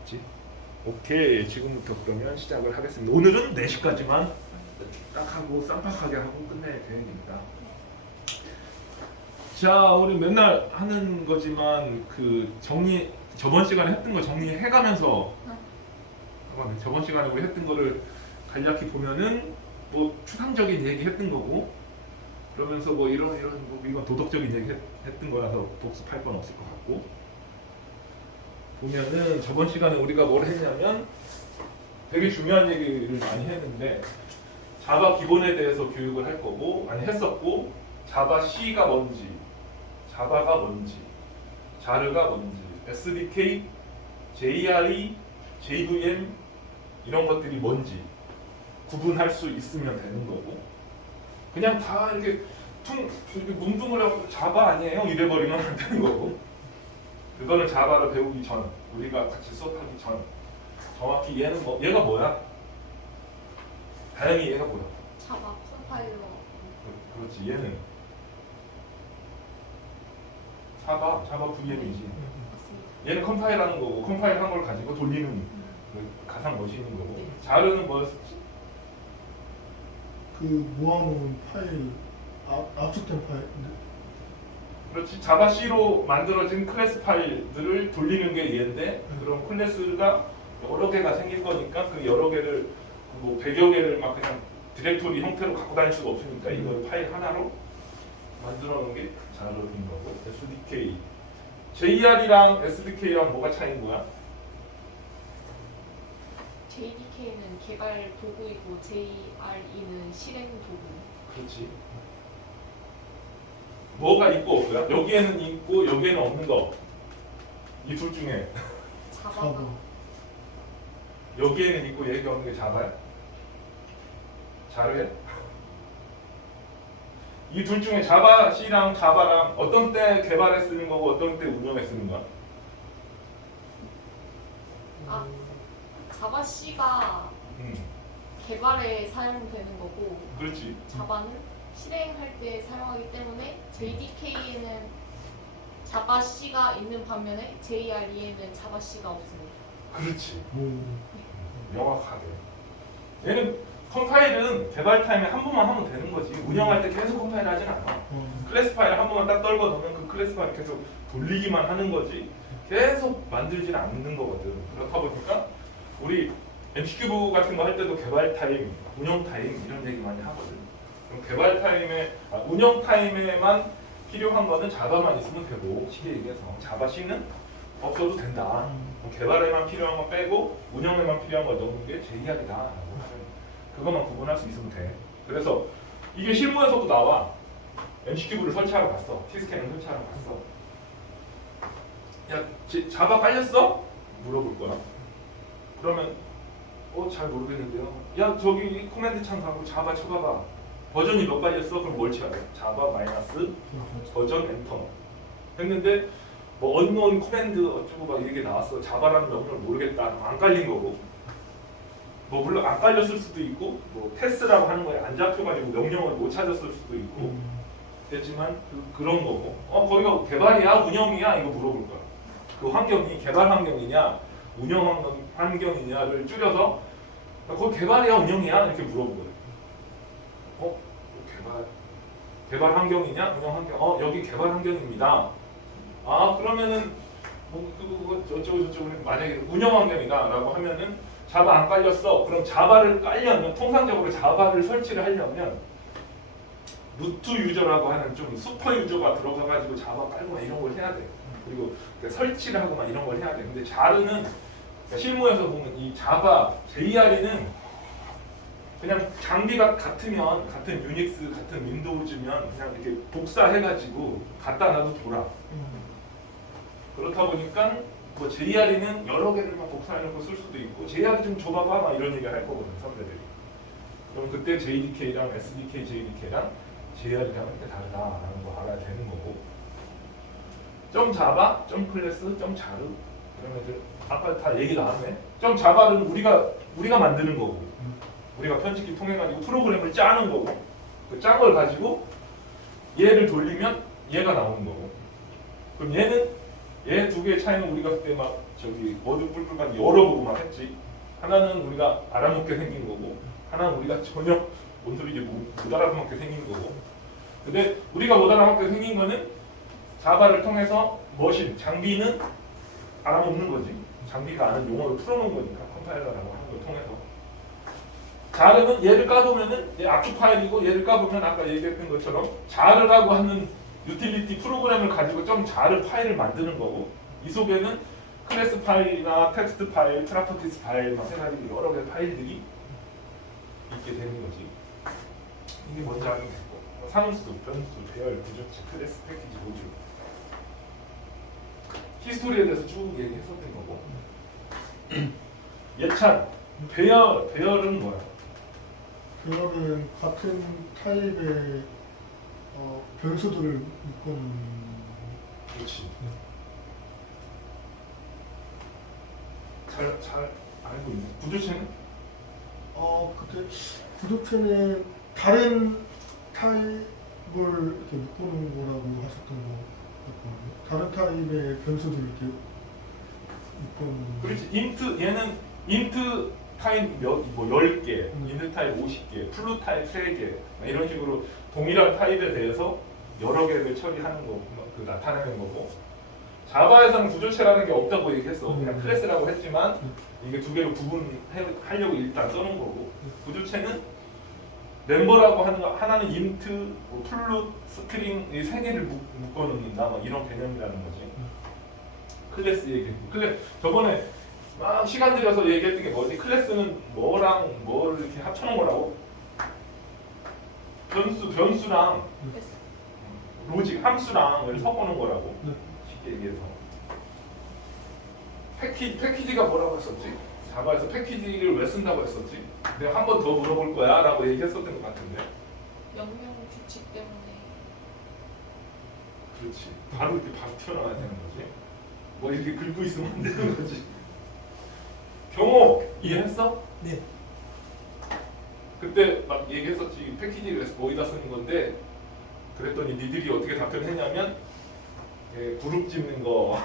있지. 오케이, 지금부터 그러면 시작을 하겠습니다. 오늘은 4시까지만 딱 하고 쌈박하게 하고 끝낼 계획입니다. 자, 우리 맨날 하는 거지만 그 정리, 저번 시간에 했던 거 정리해가면서 저번 시간에 우리 했던 거를 간략히 보면은 뭐 추상적인 얘기 했던 거고, 그러면서 뭐 이런 뭐 이건 도덕적인 얘기 했던 거라서 복습할 건 없을 것 같고, 보면은 저번 시간에 우리가 뭘 했냐면 되게 중요한 얘기를 많이 했는데, 자바 기본에 대해서 교육을 할 거고 많이 했었고, 자바 C가 뭔지, 자바가 뭔지, 자르가 뭔지, SDK, JRE, JVM 이런 것들이 뭔지 구분할 수 있으면 되는 거고, 그냥 다 이렇게 이렇게 문둥을 하고 자바 아니에요? 이래버리면 안 되는 거고, 그거는 자바를 배우기 전, 우리가 같이 수업하기 전 정확히 얘는 뭐, 얘가 뭐야? 다행히 얘가 뭐야? 자바 컴파일러. 그렇지, 얘는 자바 VM이지. 맞습니다. 얘는 컴파일하는 거고, 컴파일한 걸 가지고 돌리는 그 가상 머신인 거고. 네. 자르는 뭐였지? 그 모아놓은 파일, 압축된 파일인데. 그렇지, 자바 C로 만들어진 클래스 파일들을 돌리는 게 얘인데, 그럼 클래스가 여러 개가 생길 거니까 그 여러 개를 뭐 100여 개를 막 그냥 디렉토리 형태로 갖고 다닐 수가 없으니까 이걸 파일 하나로 만들어 놓은 게 자르는 거고. SDK, JR이랑 SDK랑 뭐가 차이인 거야? JDK는 개발 도구이고 JRE는 실행 도구. 그렇지. 뭐가 있고 없어요? 여기에는 있고 여기에는 없는 거. 이 둘 중에 자바가 자바. 여기에는 있고 여기 없는 게 자바야? 자르야? 이 둘 중에 자바 C랑 자바랑 어떤 때 개발에 쓰는 거고 어떤 때 운영에 쓰는 거야? 아 자바 C가 개발에 사용되는 거고 그렇지. 자바는 실행할 때 사용하기 때문에 JDK에는 자바 C가 있는 반면에 JRE에는 자바 C가 없습니다. 그렇지. 음. 명확하게. 얘는 컴파일은 개발 타임에 한 번만 하면 되는 거지. 운영할 때 계속 컴파일 하진 않아. 클래스 파일 한 번만 딱 떨궈 놓으면 그 클래스 파일 계속 돌리기만 하는 거지. 계속 만들지는 않는 거거든. 그렇다 보니까 우리 MC큐브 같은 거 할 때도 개발 타임, 운영 타임 이런 얘기 많이 하거든. 그럼 개발 타임에, 운영 타임에만 필요한 거는 자바만 있으면 되고, 쉽게 얘기해서 자바 C는 없어도 된다. 개발에만 필요한 거 빼고 운영에만 필요한 거 넣는 게 JR이다 라고 하면 그것만 구분할 수 있으면 돼. 그래서 이게 실무에서도 나와. MC큐브를 설치하러 갔어. T스캔을 설치하러 갔어. 야, 자바 깔렸어? 물어볼 거야. 그러면 잘 모르겠는데요. 야, 저기 코맨드 창 가고 자바 쳐봐봐. 버전이 몇 깔렸어? 그럼 뭘 쳐야 돼? 자바 마이너스 버전 엔터 했는데 뭐 언노운 코맨드 어쩌고 막 이게 나왔어. 자바라는 명령을 모르겠다. 안 깔린 거고. 뭐 물론 안 깔렸을 수도 있고, 뭐 패스라고 하는 거에 안 잡혀가지고 명령을 못 찾았을 수도 있고. 됐지만 그런 거고. 거기가 개발이야, 운영이야 이거 물어볼 거야. 그 환경이 개발 환경이냐, 운영 환경이냐를 줄여서 거기 개발이야, 운영이야 이렇게 물어보거든. 개발 환경이냐, 운영 환경? 여기 개발 환경입니다. 그러면은 뭐 저쪽으로 만약에 운영 환경이다라고 하면은 자바 안 깔렸어. 그럼 자바를 깔려면 통상적으로 자바를 설치를 하려면 루트 유저라고 하는 좀 슈퍼 유저가 들어가가지고 자바 깔고 막 이런 걸 해야 돼. 그리고 설치를 하고 막 이런 걸 해야 돼. 근데 자르는 실무에서 보면 이 자바 JRE는 그냥 장비가 같으면 같은 유닉스 같은 윈도우즈면 그냥 이렇게 복사해가지고 갖다 놔도 돌아. 그렇다 보니까 뭐 JRE는 여러 개를 막 복사해놓고 쓸 수도 있고, JRE 좀 줘봐봐 막 이런 얘기 할 거거든 선배들이. 그럼 그때 JDK랑 SDK, JDK랑 JRE랑 이렇게 다르다라는 거 알아야 되는 거고. 점 자바, 점 클래스, 점 자르 이런 애들 아까 다 얘기 나왔네. 점 자바는 우리가 만드는 거고, 우리가 편집기 통해 가지고 프로그램을 짜는 거고, 그 짠 걸 가지고 얘를 돌리면 얘가 나오는 거고. 그럼 얘는 얘 두 개의 차이는 우리가 그때 막 저기 워드 뿔뿔만 열어보고 막 했지. 하나는 우리가 알아먹게 생긴 거고, 하나는 우리가 전혀 뭔소리인지 못 알아먹게 생긴 거고. 근데 우리가 못 알아먹게 생긴 거는 자바를 통해서 머신, 장비는 알아먹는 거지. 장비가 아는 용어를 풀어놓은 거니까 컴파일러라고 하는 걸 통해서. 자르는 얘를 까보면은 얘 압축 파일이고 얘를 까보면 아까 얘기했던 것처럼 자르라고 하는 유틸리티 프로그램을 가지고 좀 자르 파일을 만드는 거고 이 속에는 클래스 파일이나 텍스트 파일, 프로퍼티스 파일 막 해가지고 여러 개의 파일들이 있게 되는 거지. 이게 뭔지 알면 되고 상수, 변수, 배열, 부조치, 클래스, 패키지, 모듈 히스토리에 대해서 쭉 얘기했었던 거고 예찬, 배열은 뭐야? 그거는 같은 타입의 변수들을 묶어놓는. 그렇지. 잘 알고 있네. 부조체는? 그때 구조체는 다른 타입을 이렇게 묶어놓은 거라고 하셨던 거 같거든요. 다른 타입의 변수들을 이렇게 묶어놓는. 그렇지. 인트 얘는 인트 타입 뭐 10개, 인트 타입 50개, 플루 타입 3개 이런 식으로 동일한 타입에 대해서 여러 개를 처리하는 거, 그 나타내는 거고. 자바에서는 구조체라는 게 없다고 얘기했어. 그냥 클래스라고 했지만 이게 두 개로 구분하려고 일단 써놓은 거고. 구조체는 멤버라고 하는 거 하나는 인트, 뭐 플룻, 스트링 이 세 개를 묶어놓는다. 뭐 이런 개념이라는 거지. 클래스 얘기했고. 저번에 막 시간 들여서 얘기했던 게 뭐지? 클래스는 뭐랑 뭐를 이렇게 합쳐놓은 거라고? 변수랑 로직, 함수랑 이렇게 섞어놓은 거라고. 네. 쉽게 얘기해서. 패키지가 뭐라고 했었지? 자바에서 패키지를 왜 쓴다고 했었지? 내가 한 번 더 물어볼 거야 라고 얘기했었던 것 같은데. 명령 규칙 때문에 그렇지. 바로 이렇게 바로 튀어나와야 되는 거지. 뭐 이렇게 긁고 있으면 안 되는 거지. 경호 이해했어? 네. 그때 막 얘기했었지. 패키지를 거기다 쓰는 건데 그랬더니 니들이 어떻게 답변했냐면 그룹 짓는 거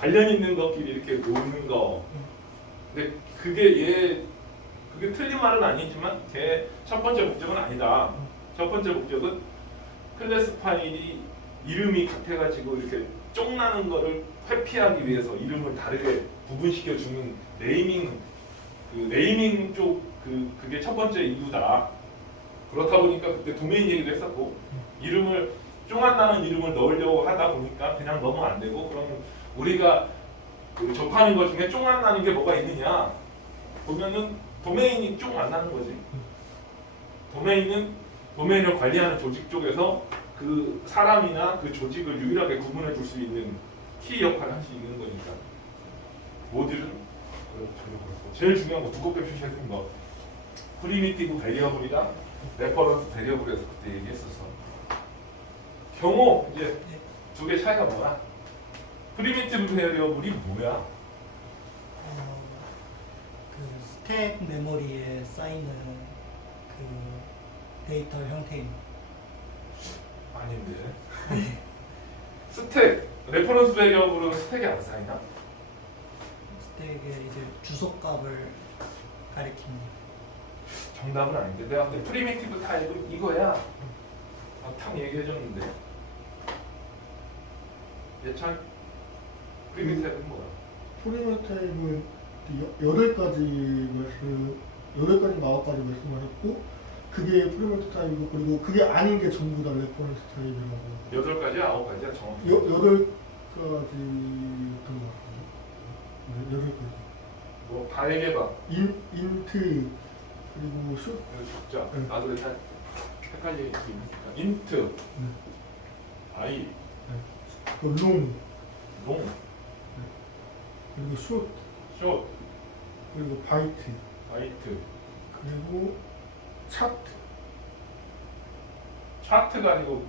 관련 있는 것끼리 이렇게 놓는 거. 근데 그게 틀린 말은 아니지만 걔 첫 번째 목적은 아니다. 첫 번째 목적은 클래스 파일이 이름이 같아가지고 이렇게 쫑나는 거를 회피하기 위해서 이름을 다르게 구분시켜 주는 네이밍 쪽 그게 첫 번째 이유다. 그렇다 보니까 그때 도메인 얘기도 했었고 이름을 쫑 안 나는 이름을 넣으려고 하다 보니까 그냥 넣으면 안 되고 그러면 우리가 접하는 것 중에 쫑 안 나는 게 뭐가 있느냐 보면은 도메인이 쫑 안 나는 거지. 도메인은 도메인을 관리하는 조직 쪽에서 그 사람이나 그 조직을 유일하게 구분해 줄 수 있는 키 역할을 할 수 있는 거니까. 모듈은 그렇고 제일 중요한 거 두껍게 표시했던 거 프리미티브 베리어블이랑 레퍼런스 베리어블에서 그때 얘기했었어. 경호 이제 두 개 차이가 뭐야? 프리미티브 베리어블이 뭐야? 그 스택 메모리에 쌓이는 그 데이터 형태입니다. 아닌데. 스택 레퍼런스 베리어블은 스택에 안 쌓이나? 스택에 이제 주소값을 가리킵니다. 정답은 아닌데 내가 근데 프리미티브 타입은 이거야. 탁 얘기해줬는데 예찬 프리미티브 타입은 뭐야? 프리미어 타입은 8가지 9가지 말씀하셨고 그게 프리미어 타입이고 그리고 그게 아닌 게 전부 다 레퍼런스 타입이라고. 8가지야? 9가지야? 정확히 8가지였던 것 같아요. 네, 8가지. 뭐 다 얘기해봐. 인트 그리고 슛. 적자. 네. 나도 일단 헷갈리니까 인트, 아이, 그 롱, 롱, 그리고 숏, 숏, 그리고 바이트, 바이트, 그리고 차트. 차트가 아니고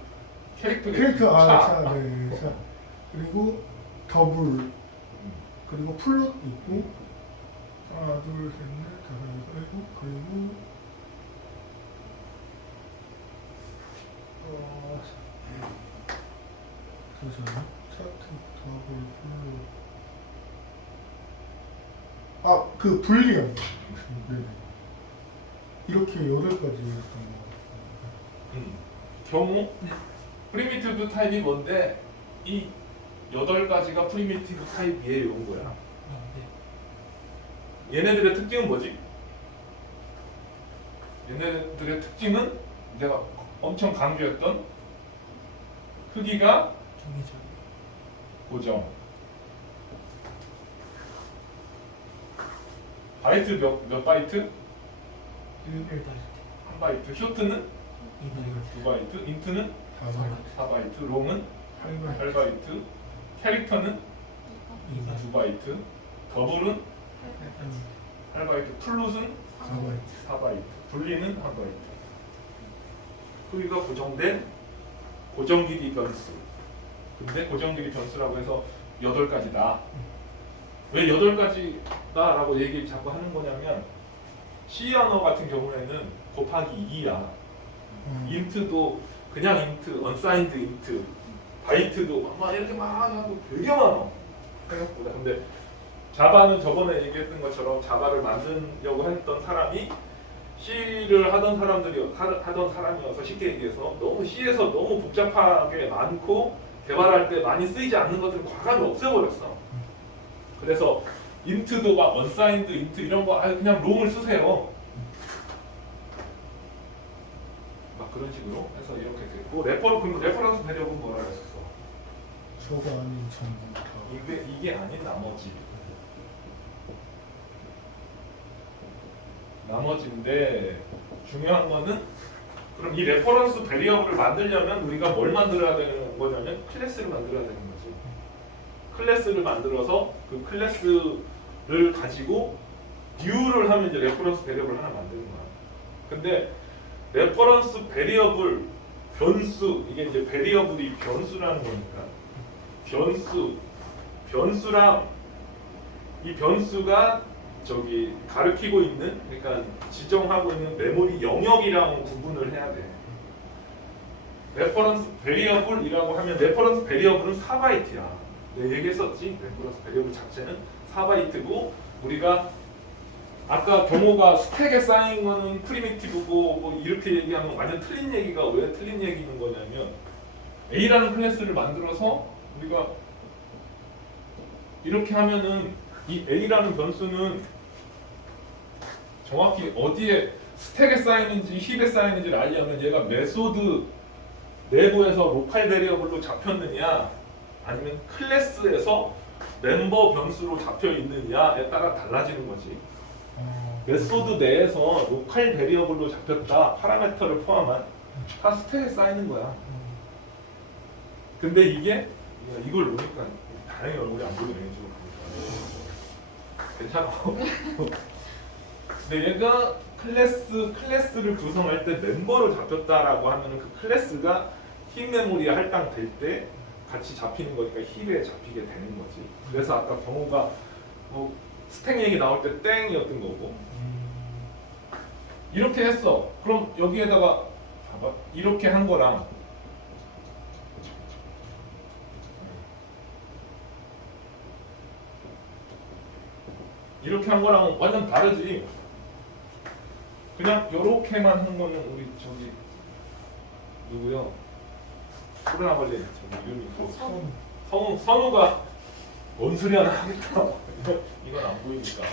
캐릭터. 차, 네, 차. 그리고 더블, 그리고 플롯 있고 하나, 둘, 셋, 넷, 다섯, 여섯, 일곱, 그리고 잠시만요. 차트. 더블 플롯. 아, 그 불리언. 네. 이렇게 8가지 했던 거. 경우 프리미티브 타입이 뭔데 이 8가지가 프리미티브 타입이에요. 온 거야. 네. 얘네들의 특징은 뭐지? 얘네들의 특징은 내가 엄청 강조했던 크기가 정해져. 고정. 바이트 몇 바이트? 1바이트. 1바이트. 쇼트는 2바이트. 2바이트. 인트는 4바이트. 롱은 8가지. 8바이트. 캐릭터는 2바이트. 2바이트. 더블은 8바이트. 플롯은 4가지. 4바이트. 분리는 1바이트. 크기가 고정된 고정 길이 변수. 근데 고정 길이 변수라고 해서 8가지다. 왜 8가지다라고 얘기 자꾸 하는 거냐면 C 언어 같은 경우에는 곱하기 2야. 인트도 그냥 인트, 언사인드 인트, 바이트도 막 이렇게 막 하고 되게 많아. 생각보다. 근데 자바는 저번에 얘기했던 것처럼 자바를 만들려고 했던 사람이 C를 하던 사람이어서 쉽게 얘기해서 너무 C에서 너무 복잡하게 많고 개발할 때 많이 쓰이지 않는 것들을 과감히 없애버렸어. 그래서 인트도 막 언사인드 인트 이런 거 그냥 롱을 쓰세요. 막 그런 식으로 해서 이렇게 됐고 그럼 레퍼런스 배력은 뭐라 그랬었어? 저거 아닌 전부 다. 이게 아닌 나머지인데 중요한 거는 그럼 이 레퍼런스 베리어블을 만들려면 우리가 뭘 만들어야 되는 거냐면 클래스를 만들어야 되는 거지. 클래스를 만들어서 그 클래스를 가지고 뉴를 하면 이제 레퍼런스 베리어블 하나 만드는 거야. 근데 레퍼런스 베리어블 변수 이게 이제 베리어블이 변수라는 거니까 변수랑 이 변수가 저기 가리키고 있는 그러니까 지정하고 있는 메모리 영역이랑 구분을 해야 돼. 레퍼런스 베리어블이라고 하면 레퍼런스 베리어블은 4바이트야. 내가 얘기했었지. 레퍼런스 베리어블 자체는 4바이트고 우리가 아까 경호가 스택에 쌓인 거는 프리미티브고 뭐 이렇게 얘기하면 완전 틀린 얘기가 왜 틀린 얘기인 거냐면 A라는 클래스를 만들어서 우리가 이렇게 하면은 이 A라는 변수는 정확히 어디에 스택에 쌓이는지 힙에 쌓이는지를 알려면 얘가 메소드 내부에서 로컬 베리어블로 잡혔느냐 아니면 클래스에서 멤버 변수로 잡혀 있느냐에 따라 달라지는 거지. 메소드 내에서 로컬 베리어블로 잡혔다 파라미터를 포함한 다 스택에 쌓이는 거야. 근데 이걸 보니까 다행히 얼굴이 안 보이네. 괜찮아. 근데 얘가 클래스를 구성할 때 멤버를 잡혔다라고 하면은 그 클래스가 힙 메모리에 할당될 때 같이 잡히는 거니까 힙에 잡히게 되는 거지. 그래서 아까 경호가 뭐 스택 얘기 나올 때 땡이었던 거고. 이렇게 했어. 그럼 여기에다가 봐봐. 이렇게 한 거랑 이렇게 한 거랑 완전 다르지. 그냥 요렇게만 한 거는 우리 저기 누구요? 코로나 걸린 저기 이름이 선우가 뭔 소리 하나 하겠다. 이건 안 보이니까.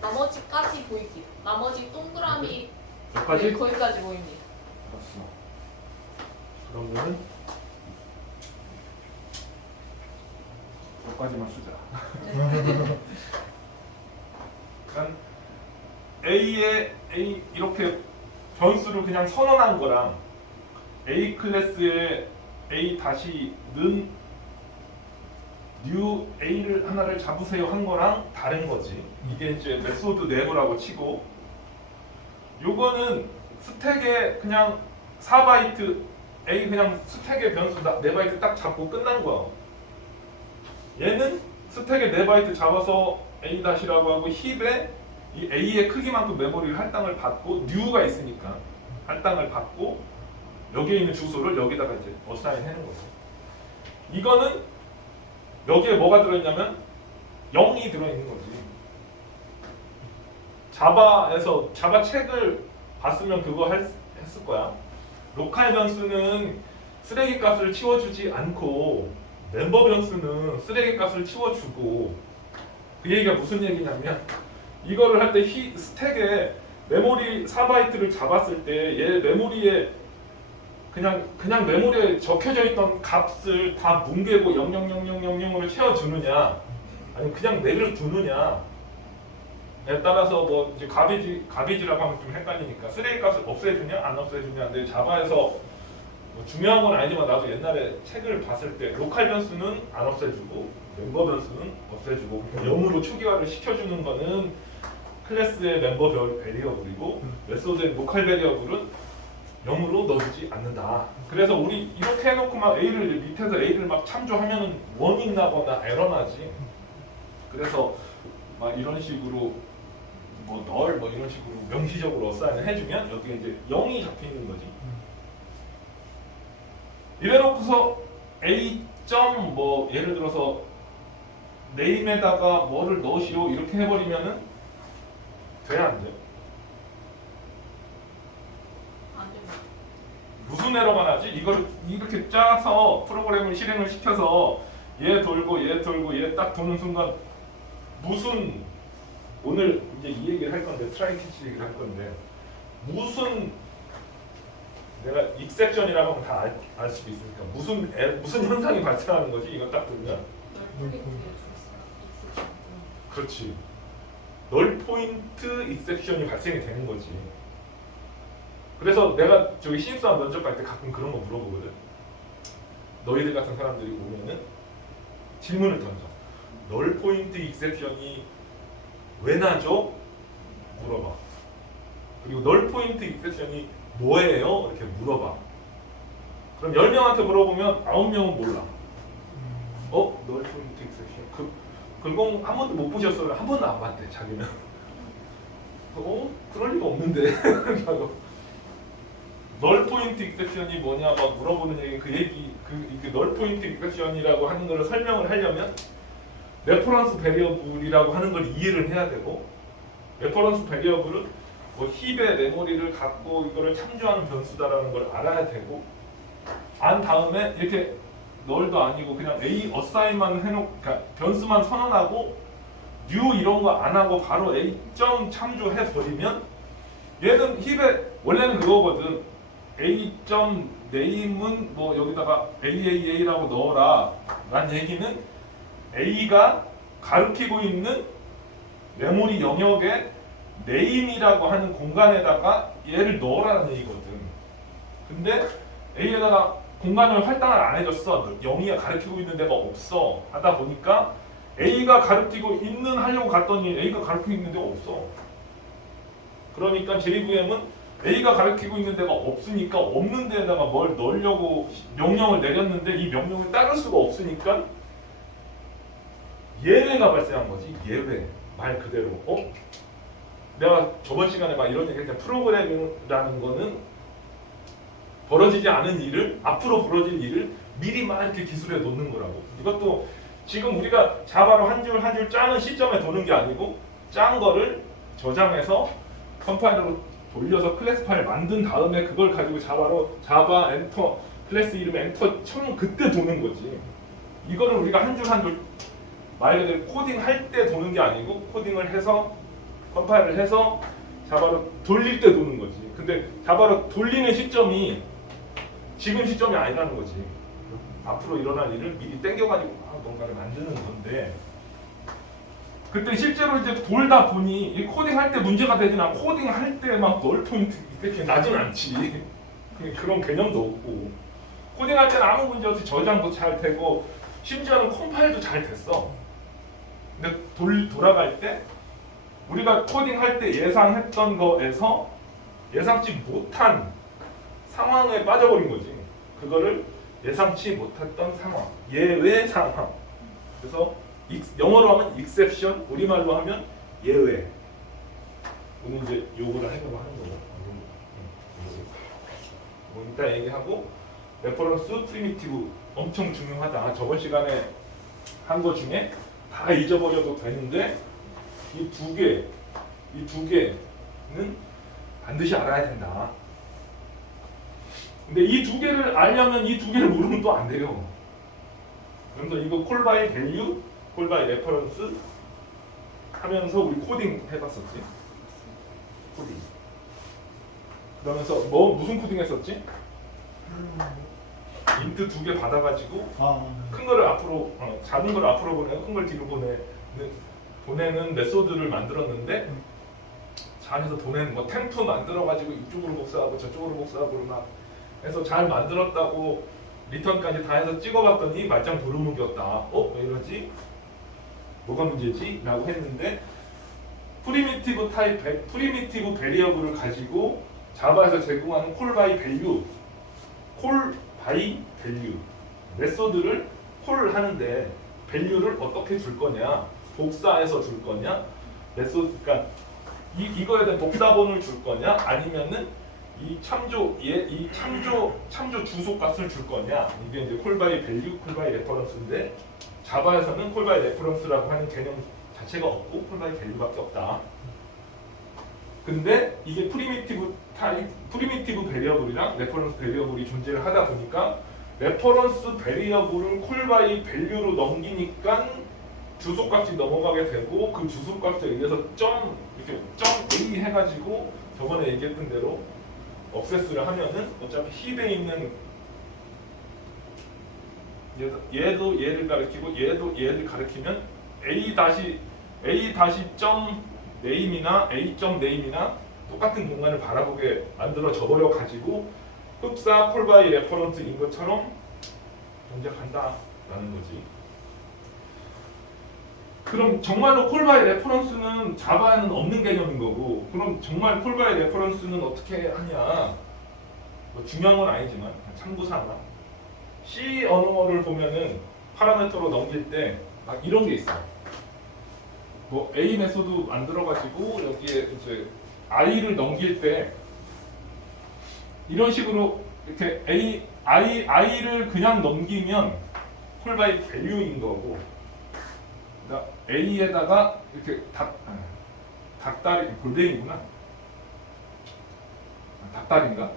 나머지까지 보이기. 나머지 동그라미 여기까지? 네, 거기까지 보입니다. 알았어. 그러면은 여기까지만 쓰자. 그러니까 A 이렇게 변수를 그냥 선언한 거랑 A 클래스에 A 다시는 new A를 하나를 잡으세요 한 거랑 다른 거지. 이게 이제 메소드 내부라고 치고 요거는 스택에 그냥 4바이트 A 그냥 스택의 변수 4바이트 딱 잡고 끝난 거야. 얘는 스택에 4바이트 잡아서 A 다시라고 하고 힙에 이 A의 크기만큼 메모리를 할당을 받고 new가 있으니까 할당을 받고 여기에 있는 주소를 여기다가 이제 어사인 해는 거죠. 이거는 여기에 뭐가 들어있냐면 0이 들어있는 거지. 자바에서 자바 책을 봤으면 그거 했을 거야. 로컬 변수는 쓰레기 값을 치워주지 않고 멤버 변수는 쓰레기 값을 치워주고, 그 얘기가 무슨 얘기냐면 이거를 할 때 스택에 메모리 4바이트를 잡았을 때 얘 메모리에 그냥 메모리에 적혀져 있던 값을 다 뭉개고 00000으로 채워주느냐 아니면 그냥 내를 두느냐에 따라서 뭐 이제 가비지라고 하면 좀 헷갈리니까 쓰레기 값을 없애주냐 안 없애주냐. 근데 자바에서 뭐 중요한 건 아니지만 나도 옛날에 책을 봤을 때 로컬 변수는 안 없애주고 멤버 변수는 없애주고 0으로 초기화를 시켜주는 거는 클래스의 멤버 베리어블이고 메소드의 로컬 베리어블은 0으로 넣어주지 않는다. 그래서 우리 이렇게 해놓고 막 A를 밑에서 A를 막 참조하면은 워닝 나거나 에러 나지. 그래서 막 이런 식으로 뭐 널 뭐 이런 식으로 명시적으로 어사인을 해주면 여기에 이제 0이 잡혀 있는 거지. 이래놓고서 A 점 뭐 예를 들어서 네임에다가 뭐를 넣으시오 이렇게 해버리면은 돼 안 돼? 안 됩니다. 무슨 에러가 나지? 이걸 이렇게 짜서 프로그램을 실행을 시켜서 얘 돌고 얘 딱 도는 순간 무슨 오늘 이제 이 얘기를 할 건데 트라이 캐치 얘기를 할 건데 무슨 내가 익셉션이라고 하면 다 알 수도 있으니까 무슨 현상이 발생하는 거지? 이거 딱 들으면 그렇지. 널 포인트 익셉션이 발생이 되는 거지. 그래서 내가 저기 신입사원 면접 갈 때 가끔 그런 거 물어보거든. 너희들 같은 사람들이 오면은 질문을 던져. 널 포인트 익셉션이 왜 나죠? 물어봐. 그리고 널 포인트 익셉션이 뭐예요? 이렇게 물어봐. 그럼 10명한테 물어보면 9명은 몰라. 널 포인트 익셉션. 그거 한 번도 못 보셨어요? 한 번도 안 봤대 자기는. 그럴 리가 없는데. 널 포인트 익셉션이 뭐냐 막 물어보는 얘기 널 포인트 익셉션이라고 하는 걸 설명을 하려면 레퍼런스 베리어블이라고 하는 걸 이해를 해야 되고, 레퍼런스 베리어블은 뭐 힙의 메모리를 갖고 이거를 참조하는 변수다라는 걸 알아야 되고, 안 다음에 이렇게 널도 아니고 그냥 A 어사인만 해놓고 그러니까 변수만 선언하고 new 이런 거 안 하고 바로 A 점 참조해 버리면 얘는 힙의 원래는 그거거든. A 점 name은 뭐 여기다가 AAA라고 넣어라 란 얘기는 A가 가리키고 있는 메모리 영역에 name이라고 하는 공간에다가 얘를 넣으라는 얘기거든. 근데 A에다가 공간을 할당을 안 해줬어. 0이가 가리키고 있는 데가 없어. 하다 보니까 A가 가리키고 있는 하려고 갔더니 A가 가리키고 있는 데가 없어. 그러니까 JVM은 A가 가리키고 있는 데가 없으니까 없는 데에다가 뭘 넣으려고 명령을 내렸는데 이 명령을 따를 수가 없으니까 예외가 발생한 거지. 예외. 말 그대로. 내가 저번 시간에 막 이런 얘기했잖아. 프로그래밍이라는 거는 벌어지지 않은 일을, 앞으로 벌어질 일을 미리 막 이렇게 기술해 놓는 거라고. 이것도 지금 우리가 자바로 한 줄 한 줄 짜는 시점에 도는 게 아니고 짠 거를 저장해서 컴파일러로 돌려서 클래스 파일 만든 다음에 그걸 가지고 자바 엔터 클래스 이름 엔터 쳐놓은 그때 도는 거지. 이거를 우리가 한 줄 한 줄 말 그대로 코딩할 때 도는 게 아니고 코딩을 해서 컴파일을 해서 자바로 돌릴 때 도는 거지. 근데 자바로 돌리는 시점이 지금 시점이 아니라는 거지. 앞으로 일어날 일을 미리 땡겨가지고 뭔가를 만드는 건데, 그때 실제로 이제 돌다 보니 이 코딩할 때 문제가 되진 않고 코딩할 때 막 널 포인트 이렇게 나진 않지. 그런 개념도 없고 코딩할 때는 아무 문제 없이 저장도 잘 되고 심지어는 컴파일도 잘 됐어. 근데 돌아갈 때 우리가 코딩할 때 예상했던 거에서 예상치 못한 상황에 빠져버린 거지. 그거를 예상치 못했던 상황, 예외 상황. 그래서 영어로 하면 exception, 우리말로 하면 예외. 오늘 이제 요거를 하려고 하는 거고. 뭐 이따 얘기하고 레퍼런스 프리미티브 엄청 중요하다. 저번 시간에 한 거 중에 다 잊어버려도 되는데 이 두 개는 반드시 알아야 된다. 근데 이 두 개를 알려면 이 두 개를 모르면 또 안 돼요. 그래서 이거 콜 바이 밸류, 콜 바이 레퍼런스 하면서 우리 코딩 해봤었지. 코딩. 그러면서 뭐 무슨 코딩 했었지? 인트 두 개 받아가지고 큰 거를 앞으로 작은 걸 앞으로 보내고 큰 걸 뒤로 보내는 메소드를 만들었는데 잘해서 보내는 뭐 템프 만들어가지고 이쪽으로 복사하고 저쪽으로 복사하고 막 해서 잘 만들었다고 리턴까지 다 해서 찍어봤더니 말짱 도루묵이었다. 왜 이러지? 뭐가 문제지? 라고 했는데 프리미티브 베리어블을 가지고 자바에서 제공하는 콜 바이 밸류 메소드를 콜 하는데 밸류를 어떻게 줄 거냐, 복사해서 줄 거냐, 메소드 그러니까 이거에 대한 복사본을 줄 거냐, 아니면은 이 참조 주소 값을 줄 거냐. 이게 이제 콜 바이 밸류, 콜 바이 레퍼런스인데 자바에서는 콜 바이 레퍼런스라고 하는 개념 자체가 없고 콜 바이 밸류밖에 없다. 근데 이게 프리미티브 베리어블이랑 레퍼런스 베리어블이 존재를 하다 보니까 레퍼런스 베리어블을 콜 바이 밸류로 넘기니까 주소값이 넘어가게 되고 그 주소값에 의해서 점 A 해가지고 저번에 얘기했던 대로 억세스를 하면은 어차피 힙에 있는 얘도 얘를 가리키고 얘도 얘를 가리키면 A 다시 점 네임이나 A 점 네임이나 똑같은 공간을 바라보게 만들어져 버려 가지고 흡사 콜바이 레퍼런스인 것처럼 존재한다라는 거지. 그럼 정말로 콜바이 레퍼런스는 자바에는 없는 개념인 거고, 그럼 정말 콜바이 레퍼런스는 어떻게 하냐? 뭐 중요한 건 아니지만 참고사항. C 언어를 보면은 파라미터로 넘길 때 막 이런 게 있어. 뭐 A 메소드 만들어가지고 여기에 이제 I를 넘길 때 이런 식으로 이렇게 I를 그냥 넘기면 콜바이 밸류인 거고, 그러니까 A에다가 이렇게 닭다리 골뱅이구나. 닭다리인가?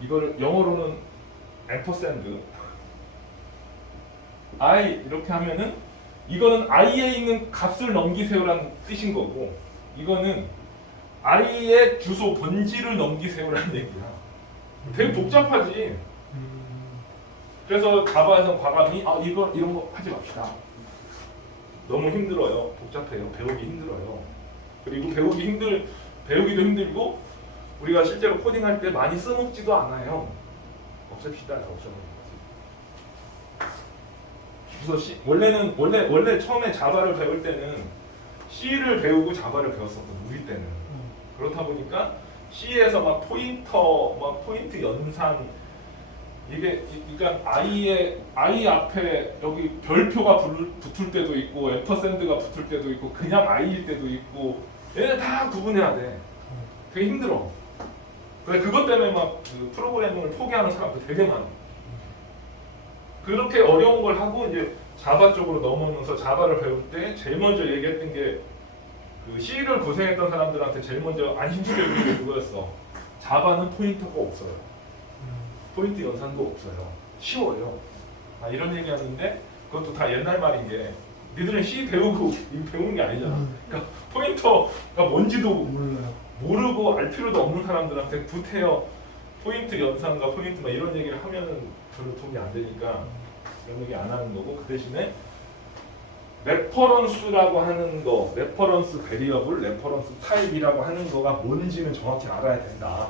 이거를 영어로는 앰퍼샌드 I 이렇게 하면은 이거는 I에 있는 값을 넘기세요라는 뜻인 거고, 이거는 I의 주소 번지를 넘기세요라는 얘기야. 되게 복잡하지. 그래서 자바에서 과감히 이런 거 하지 맙시다. 너무 힘들어요. 복잡해요. 배우기 힘들어요. 그리고 배우기도 힘들고 우리가 실제로 코딩할 때 많이 써먹지도 않아요. 없앱시다. 그래서 원래 처음에 자바를 배울 때는 C를 배우고 자바를 배웠었거든. 우리 때는. 그렇다 보니까 C에서 막 포인트 연산 이게 그러니까 I 앞에 여기 별표가 붙을 때도 있고 앰퍼샌드가 붙을 때도 있고 그냥 I일 때도 있고 얘네 다 구분해야 돼. 되게 힘들어. 그래 그것 때문에 막 그 프로그래밍을 포기하는 사람들 되게 많아. 그렇게 어려운 걸 하고 이제 자바 쪽으로 넘어오면서 자바를 배울 때 제일 먼저 얘기했던 게 그 C를 고생했던 사람들한테 제일 먼저 안심시켜주는 게 그거였어. 자바는 포인터가 없어요. 포인트 연산도 없어요. 쉬워요. 이런 얘기하는데 그것도 다 옛날 말인 게 니들은 C 배우고 이거 배우는 게 아니잖아. 그러니까 포인터가 뭔지도 모르고 알 필요도 없는 사람들한테 구태여 포인트 연산과 포인트 막 이런 얘기를 하면은 별로 도움이 안 되니까 그런 얘기 안 하는 거고, 그 대신에 레퍼런스라고 하는 거, 레퍼런스 베리어블, 레퍼런스 타입이라고 하는 거가 뭔지는 정확히 알아야 된다.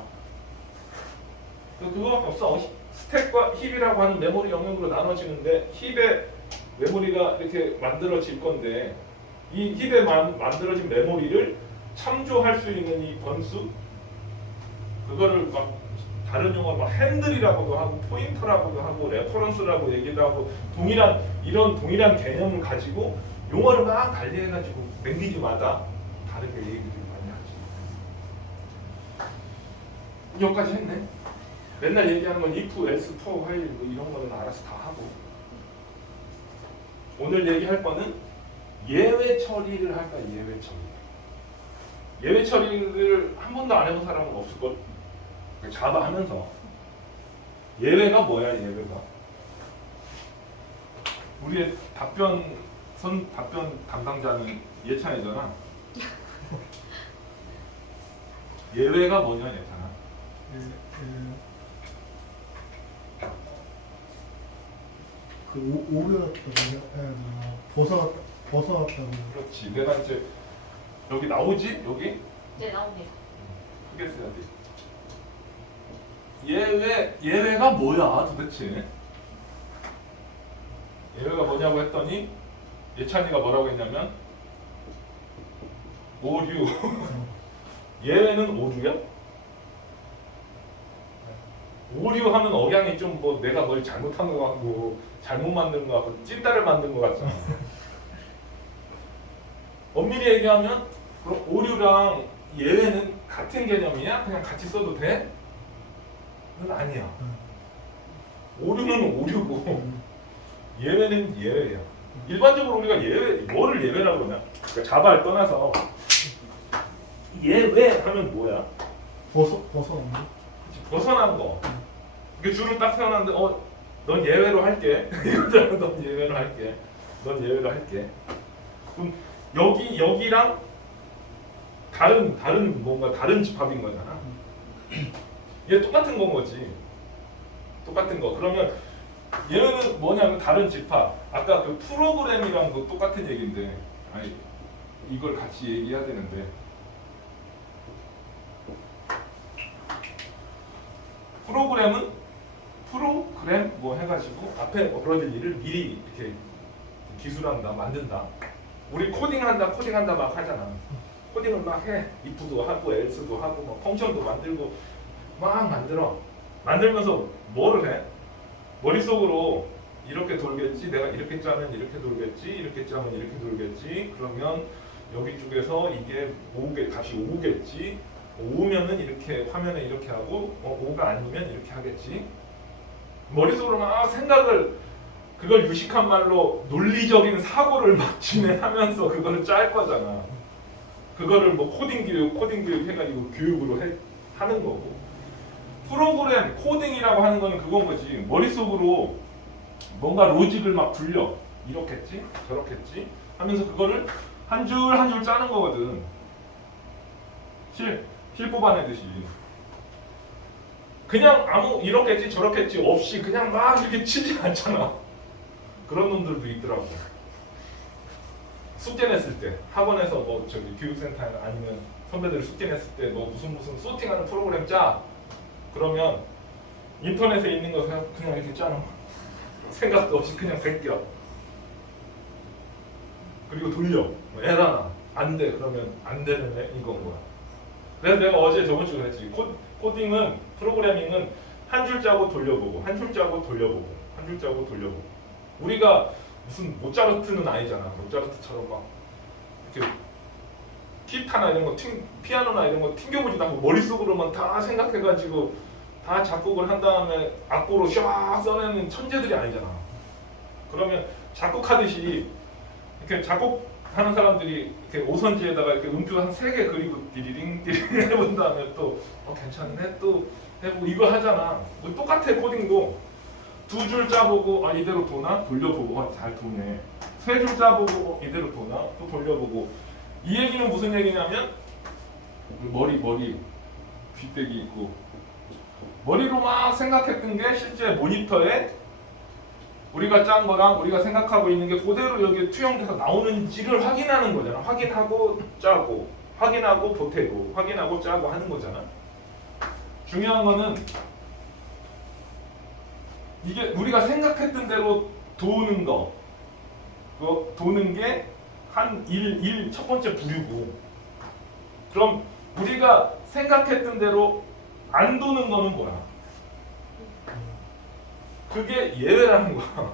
그거밖에 없어. 스택과 힙이라고 하는 메모리 영역으로 나눠지는데 힙의 메모리가 이렇게 만들어질 건데 이 힙에 만들어진 메모리를 참조할 수 있는 이 번수, 그거를 막 다른 용어로 막 핸들이라고도 하고 포인터라고도 하고 레퍼런스라고 얘기도 하고 동일한 개념을 가지고 용어를 막 달리해가지고 랭귀지마다 다르게 얘기들이 많이 여기까지 했네. 맨날 얘기하는 건 if, else, for, while 뭐 이런 거는 알아서 다 하고. 오늘 얘기할 거는 예외 처리를 할까. 예외 처리. 예외 처리를 한 번도 안 해본 사람은 없을 걸. 자바 하면서 예외가 뭐야? 예외가 우리의 답변 담당자는 예찬이잖아. 예외가 뭐냐, 예찬아? 그 오류였다고 벗어났다고. 그렇지. 내가 이제 여기 나오지? 여기 네, 나옵니다. 크게 써야 돼. 예외가 뭐야 도대체? 예외가 뭐냐고 했더니 예찬이가 뭐라고 했냐면 오류. 예외는 오류야? 오류하면 억양이 좀 뭐 내가 뭘 잘못한 것 같고 잘못 만든 것 같고 찐따를 만든 것 같잖아. 엄밀히 얘기하면 그럼 오류랑 예외는 같은 개념이냐? 그냥 같이 써도 돼? 그건 아니야. 오류는 오류고 예외는 예외야. 일반적으로 우리가 뭐를 예외라고 그러냐? 그러니까 자바를 떠나서 예외하면 뭐야? 벗어난 거. 벗어난 거. 이게 줄을 딱 세워놨는데 넌 예외로 할게. 이거잖아. 넌 예외로 할게. 넌 예외로 할게. 그럼 여기랑 다른 뭔가 다른 집합인 거잖아. 얘 똑같은 건 거지. 똑같은 거. 그러면 얘는 뭐냐면 다른 집합. 아까 그 프로그램이랑 그 똑같은 얘기인데, 아니 이걸 같이 얘기해야 되는데. 프로그램 뭐 해가지고 앞에 벌어질 일을 미리 이렇게 기술한다, 만든다. 우리 코딩한다 막 하잖아. 코딩을 막 해. if도 하고 else도 하고 막 펑션도 만들고 막 만들면서 뭐를 해? 머릿속으로 이렇게 돌겠지. 내가 이렇게 짜면 이렇게 돌겠지. 이렇게 짜면 이렇게 돌겠지. 그러면 여기 쪽에서 이게 값이 5겠지. 5면은 이렇게 화면에 이렇게 하고 5가 아니면 이렇게 하겠지. 머릿속으로 막 생각을 그걸 유식한 말로 논리적인 사고를 막 진행하면서 그거를 짤 거잖아. 그거를 뭐 코딩 교육 해가지고 교육으로 하는 거고. 프로그램 코딩이라고 하는 거는 그건 거지. 머릿속으로 뭔가 로직을 막 굴려. 이렇겠지, 저렇겠지 하면서 그거를 한 줄 한 줄 짜는 거거든. 실 뽑아내듯이. 그냥 이렇겠지 저렇겠지 없이 그냥 막 이렇게 치지 않잖아. 그런 놈들도 있더라고. 숙제 냈을 때 학원에서 뭐 저기 교육센터 아니면 선배들 숙제 냈을 때 뭐 무슨 소팅하는 프로그램 짜. 그러면 인터넷에 있는 거 그냥 이렇게 짜는 거야. 생각도 없이 그냥 베껴. 그리고 돌려. 에라나 안 돼. 그러면 안 되는 애 이건 거야. 그래서 내가 어제 저번 주에 그랬지. 코딩은 프로그래밍은 한 줄 짜고 돌려보고 한 줄 짜고 돌려보고 한 줄 짜고 돌려보고. 우리가 무슨 모차르트는 아니잖아. 모차르트처럼 막 이렇게 기타나 이런 거 피아노나 이런 거 튕겨보지도 않고 머릿속으로만 다 생각해가지고 다 작곡을 한 다음에 악보로 쫙 써내는 천재들이 아니잖아. 그러면 작곡하듯이 이렇게 작곡하는 사람들이 이렇게 오선지에다가 이렇게 음표 한 3개 그리고 디리링 해본 다음에 또 괜찮네 또 해보고 이거 하잖아. 뭐 똑같아. 코딩도 2줄 짜보고 이대로 도나 돌려보고 잘 도네. 3줄 짜보고 이대로 도나 또 돌려보고. 이 얘기는 무슨 얘기냐면 머리 귀때기 있고 머리로 막 생각했던 게 실제 모니터에 우리가 짠 거랑 우리가 생각하고 있는 게 그대로 여기 투영돼서 나오는지를 확인하는 거잖아. 확인하고 짜고 확인하고 보태고 확인하고 짜고 하는 거잖아. 중요한 거는 이게 우리가 생각했던 대로 도는 거, 도는 게 한 첫 번째 부류고, 그럼 우리가 생각했던 대로 안 도는 거는 뭐야? 그게 예외라는 거야.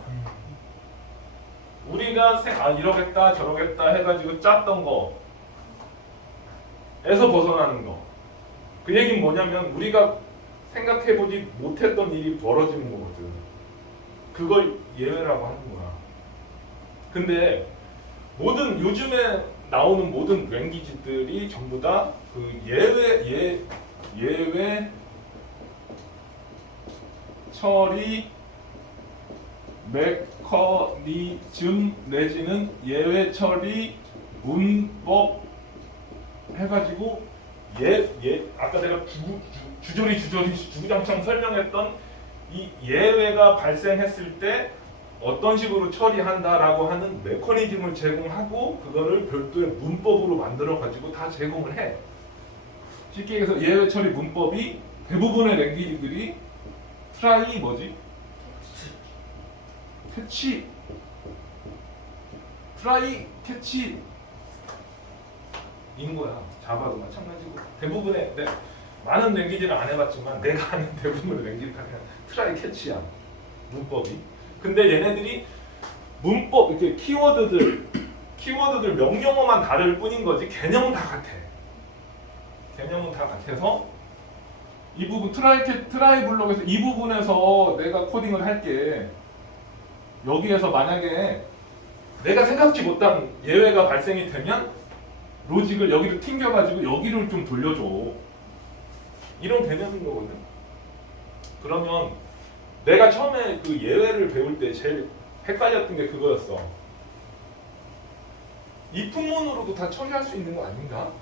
우리가 이러겠다 저러겠다 해가지고 짰던 거에서 벗어나는 거. 그 얘기는 뭐냐면 우리가 생각해보지 못했던 일이 벌어지는 거거든. 그걸 예외라고 하는 거야. 근데 모든 요즘에 나오는 모든 랭귀지들이 전부 다 그 예외 처리 메커니즘 내지는 예외 처리 문법 해가지고 아까 내가 주저리 주구장창 설명했던 이 예외가 발생했을 때 어떤 식으로 처리한다라고 하는 메커니즘을 제공하고 그거를 별도의 문법으로 만들어 가지고 다 제공을 해. 쉽게 얘기해서 예외 처리 문법이 대부분의 랭귀지들이 트라이 뭐지? 캐치 트라이 캐치 인 거야. 자바도 마찬가지고 대부분의 많은 랭귀지를 안 해봤지만 내가 아는 대부분의 랭귀지가 그냥 트라이 캐치야 문법이. 근데 얘네들이 문법 이렇게 키워드들 명령어만 다를 뿐인 거지 개념은 다 같아. 개념은 다 같아서 이 부분 트라이 블록에서 이 부분에서 내가 코딩을 할게. 여기에서 만약에 내가 생각지 못한 예외가 발생이 되면 로직을 여기로 튕겨가지고 여기를 좀 돌려줘. 이런 개념인 거거든. 그러면 내가 처음에 그 예외를 배울 때 제일 헷갈렸던 게 그거였어. if문으로도 다 처리할 수 있는 거 아닌가?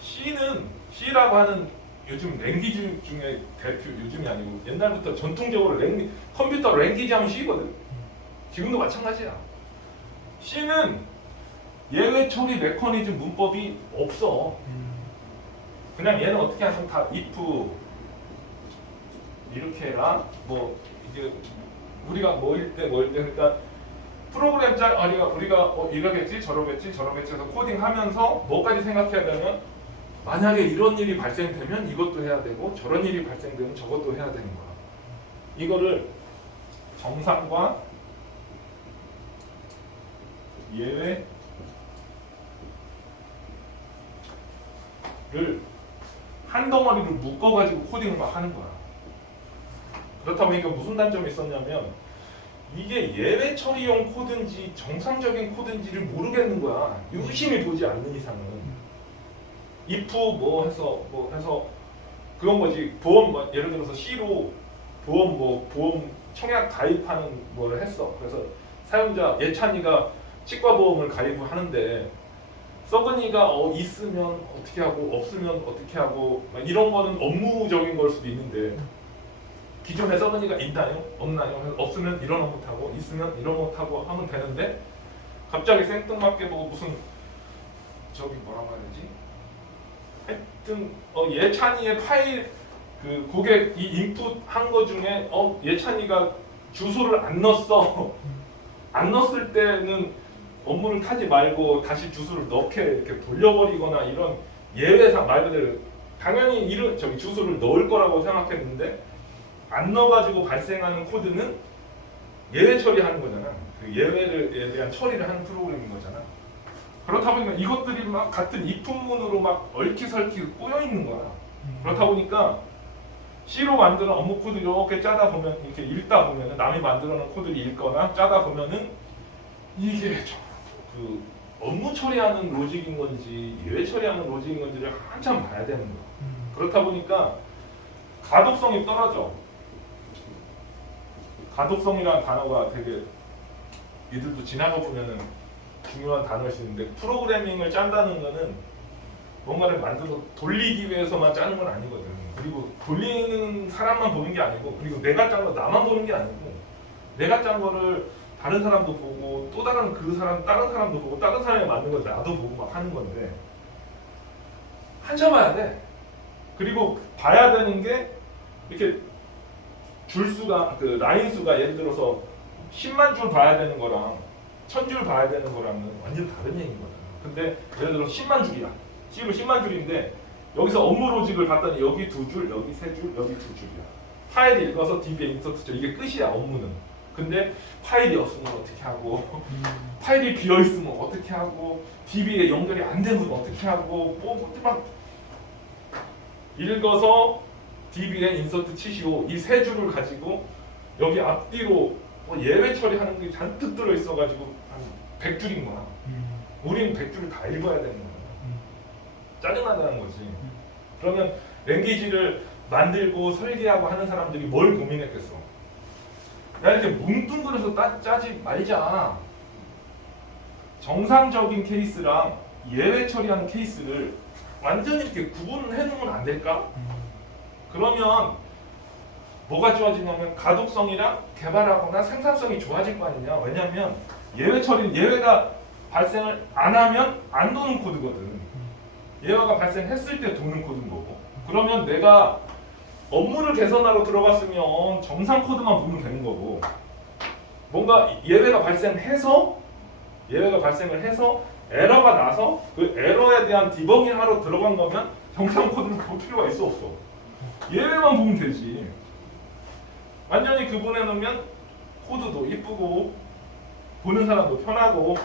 C라고 하는 요즘 랭귀지 중에 대표, 요즘이 아니고 옛날부터 전통적으로 컴퓨터 랭귀지 하면 C거든. 지금도 마찬가지야. C는 예외 처리 메커니즘 문법이 없어. 그냥 얘는 어떻게 하면 다 if 이렇게 해라. 뭐 이제 우리가 뭐일 때 그러니까 프로그램 우리가 이러겠지 저러겠지 해서 코딩하면서 뭐까지 생각해야 되면 만약에 이런 일이 발생되면 이것도 해야 되고 저런 일이 발생되면 저것도 해야 되는 거야. 이거를 정상과 예외를 한 덩어리를 묶어가지고 코딩을 막 하는 거야. 그렇다 보니까 무슨 단점이 있었냐면 이게 예외 처리용 코드인지 정상적인 코드인지를 모르겠는 거야. 유심히 보지 않는 이상은. if 뭐 해서 그건 뭐지 보험 예를 들어서 C로 보험 청약 가입하는 뭐를 했어. 그래서 사용자 예찬이가 치과 보험을 가입을 하는데 썩은이가 있으면 어떻게 하고 없으면 어떻게 하고 이런 거는 업무적인 걸 수도 있는데 기존에 썩은이가 있나요? 없나요? 없으면 이런 거 못하고 있으면 이런 거 못하고 하면 되는데 갑자기 생뚱맞게 뭐 무슨 저기 뭐라고 해야 되지? 하여튼 예찬이의 파일 그 고객 이 인풋 한 거 중에 예찬이가 주소를 안 넣었어. 안 넣었을 때는 업무를 타지 말고 다시 주소를 넣게 이렇게 돌려버리거나 이런 예외상 말 그대로 당연히 주소를 넣을 거라고 생각했는데 안 넣어가지고 발생하는 코드는 예외 처리하는 거잖아. 그 예외에 대한 처리를 하는 프로그램인 거잖아. 그렇다 보니까 이것들이 막 같은 if문으로 막 얽히설키 꼬여 있는 거야. 그렇다 보니까 C로 만드는 업무 코드 이렇게 짜다 보면 이렇게 읽다 보면은 남이 만들어 놓은 코드를 읽거나 짜다 보면은 이게 그 업무 처리하는 로직인 건지 예외 처리하는 로직인 건지를 한참 봐야 되는 거야. 그렇다 보니까 가독성이 떨어져. 가독성이라는 단어가 되게 이들도 지나가 보면은 중요한 단어일 수 있는데 프로그래밍을 짠다는 거는 뭔가를 만들어서 돌리기 위해서만 짜는 건 아니거든. 그리고 돌리는 사람만 보는 게 아니고 그리고 내가 짠 거 나만 보는 게 아니고 내가 짠 거를 다른 사람도 보고 또 다른 사람도 보고 다른 사람이 만든 걸 나도 보고 막 하는 건데 한참 봐야 돼. 그리고 봐야 되는 게 이렇게 줄수가 그 라인 수가 예를 들어서 10만 줄 봐야 되는 거랑 1000줄 봐야 되는 거랑은 완전 다른 얘기인 거잖아. 근데 예를 들어 10만 줄이야. C로 10만 줄인데 여기서 업무 로직을 봤더니 여기 2줄, 여기 3줄, 여기 2줄이야. 파일 읽어서 DB에 인서트 쳐. 이게 끝이야 업무는. 근데 파일이 없으면 어떻게 하고 파일이 비어 있으면 어떻게 하고 DB에 연결이 안 되면 어떻게 하고 막 읽어서 DB에 인서트 치시오 이 세 줄을 가지고 여기 앞뒤로 뭐 예외 처리하는 게 잔뜩 들어 있어가지고 한 100줄인 거야. 우리는 100줄을 다 읽어야 되는 거야. 짜증나다는 거지. 그러면 랭귀지를 만들고 설계하고 하는 사람들이 뭘 고민했겠어? 야 이렇게 뭉뚱그려서 짜지 말자. 정상적인 케이스랑 예외 처리하는 케이스를 완전히 이렇게 구분해 놓으면 안 될까? 그러면 뭐가 좋아지냐면 가독성이랑 개발하거나 생산성이 좋아질 거 아니냐. 왜냐면 예외 처리는 예외가 발생을 안 하면 안 도는 코드거든. 예외가 발생했을 때 도는 코드인 거고. 그러면 내가 업무를 개선하러 들어갔으면 정상 코드만 보면 되는 거고. 뭔가 예외가 발생을 해서 에러가 나서 그 에러에 대한 디버깅 하러 들어간 거면 정상 코드를 볼 필요가 있어 없어? 예외만 보면 되지. 완전히 구분해 놓으면 코드도 이쁘고 보는 사람도 편하고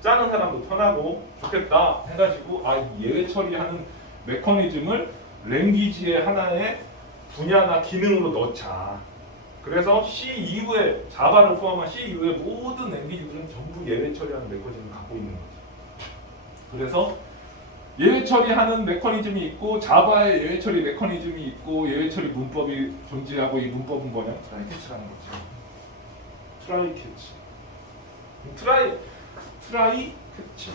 짜는 사람도 편하고 좋겠다 해가지고 아 예외 처리하는 메커니즘을 랭귀지의 하나의 분야나 기능으로 넣자. 그래서 C 이후에 자바를 포함한 C 이후의 모든 랭귀지들은 전부 예외 처리하는 메커니즘을 갖고 있는 거지. 그래서 예외 처리하는 메커니즘이 있고 자바의 예외 처리 메커니즘이 있고 예외 처리 문법이 존재하고 이 문법은 뭐냐? 트라이 캐치라는 거죠. 트라이 캐치. 트라이 캐치.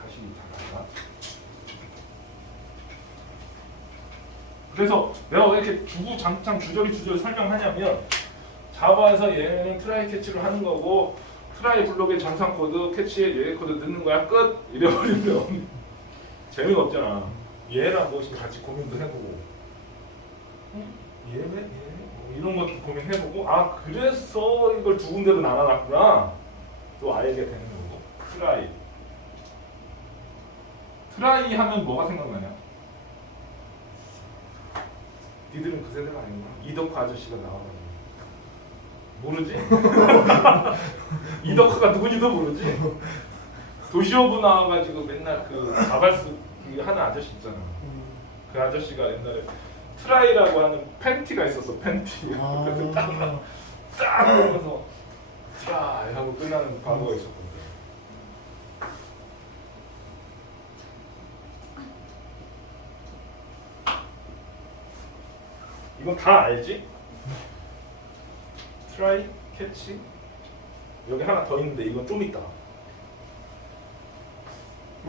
다시 잠깐만. 그래서 내가 왜 이렇게 주구장창 주저리 설명하냐면 자바에서 얘는 트라이 캐치를 하는 거고 트라이 블록의 정상 코드, 캐치에 예외 코드 넣는 거야 끝 이래버리면 재미가 없잖아. 얘랑 무엇이 같이 고민도 해보고 예외 뭐 이런 것도 고민해보고 아 그래서 이걸 두 군데로 나눠놨구나 또 알게 되는 거고. 트라이 하면 뭐가 생각나냐? 니들은 그 세대가 아니구나. 이덕화 아저씨가 나와가지고 모르지? 이덕화가 누군지도 모르지? 도시오브 나와가지고 맨날 그 자발스 그 하는 아저씨 있잖아. 그 아저씨가 옛날에 트라이라고 하는 팬티가 있었어. 팬티. 그래서 딱 보면서 트라이 하고 끝나는 광고가 있었거든. 이건 다 알지? 트라이, 캐치. 여기 하나 더 있는데 이건 좀 있다.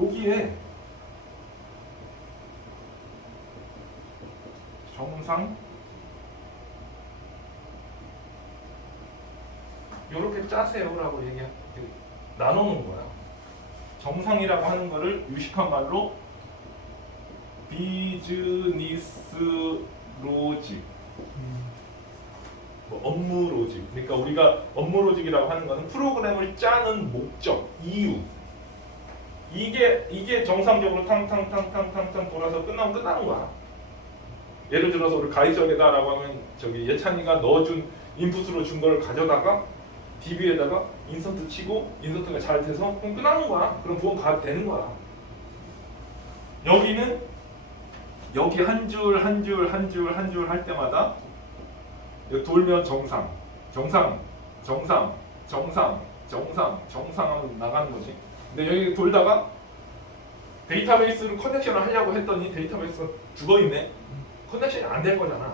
여기에 정상 요렇게 짜세요라고 나눠놓은 거야. 정상이라고 하는 거를 유식한 말로 비즈니스 로직, 뭐 업무 로직. 그러니까 우리가 업무 로직이라고 하는 거는 프로그램을 짜는 목적, 이유. 이게 정상적으로 탕탕탕탕탕탕 돌아서 끝나면 끝나는 거야. 예를 들어서 우리 가이적에다라고 하면 저기 예찬이가 넣어준 인풋으로 준 걸 가져다가 DB에다가 인서트 치고 인서트가 잘 돼서 그럼 끝나는 거야. 그럼 부분 가 되는 거야. 여기는 여기 한 줄 한 줄 한 줄 한 줄 할 때마다 여기 돌면 정상 하면 나가는 거지. 근데 여기 돌다가 데이터베이스를 커넥션을 하려고 했더니 데이터베이스가 죽어있네. 커넥션이 안 될 거잖아.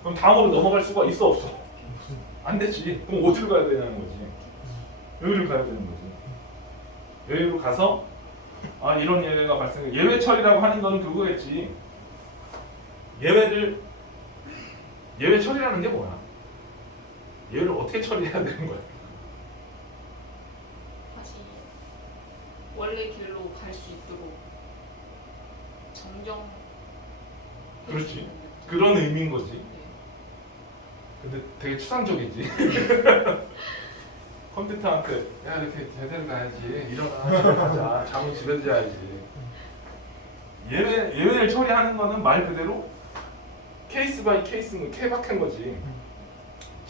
그럼 다음으로 넘어갈 수가 있어 없어? 안 되지. 그럼 어디로 가야 되냐는 거지. 여기로 가야 되는 거지. 여기로 가서 아 이런 예외가 발생해. 예외 처리라고 하는 건 그거겠지. 예외 처리라는 게 뭐야? 예외를 어떻게 처리해야 되는 거야? 다시 원래 길로 갈 수 있도록 정정. 그렇지. 그런 의미인 거지. 네. 근데 되게 추상적이지. 컴퓨터한테 야 이렇게 제대로 가야지. 일어나 집에 가자. 잠은 집에서 자야지. 예외를 처리하는 거는 말 그대로 케이스 바이 케이스는 케바케인 거지.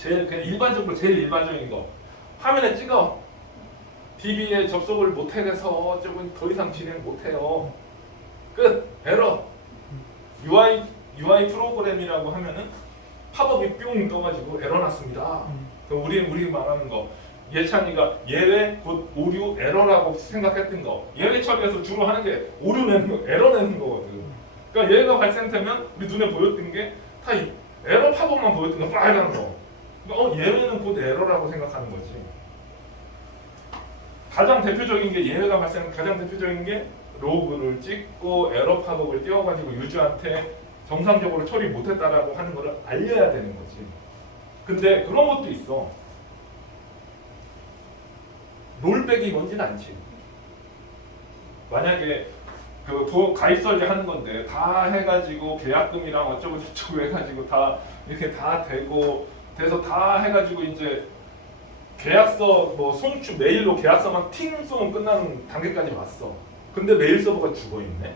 그냥 제일 일반적인 거 화면에 찍어. DB에 접속을 못해서 조금 더 이상 진행 못해요. 끝. 에러. UI 프로그램이라고 하면은 팝업이 뿅 떠가지고 에러 났습니다. 그럼 우리 말하는 거 예찬이가 예외 곧 오류 에러라고 생각했던 거 예외 처리에서 주로 하는 게 오류 내는 거 에러 내는 거거든. 그러니까 예외가 발생되면 우리 눈에 보였던 게 다 에러 팝업만 보였던 거 빨간 거. 그러니까 예외는 곧 에러라고 생각하는 거지. 가장 대표적인 게 예외가 발생 가장 대표적인 게 로그를 찍고 에러 팝업을 띄워가지고 유저한테 정상적으로 처리 못했다라고 하는 거를 알려야 되는 거지. 근데 그런 것도 있어. 롤백이 뭔지는 알지. 만약에 그 가입 설계 하는 건데 다 해가지고 계약금이랑 어쩌고 저쩌고 해가지고 다 이렇게 다 되고 돼서 다 해가지고 이제 계약서 뭐 송출 메일로 계약서만 팅 쏘면 끝나는 단계까지 왔어. 근데 메일 서버가 죽어 있네.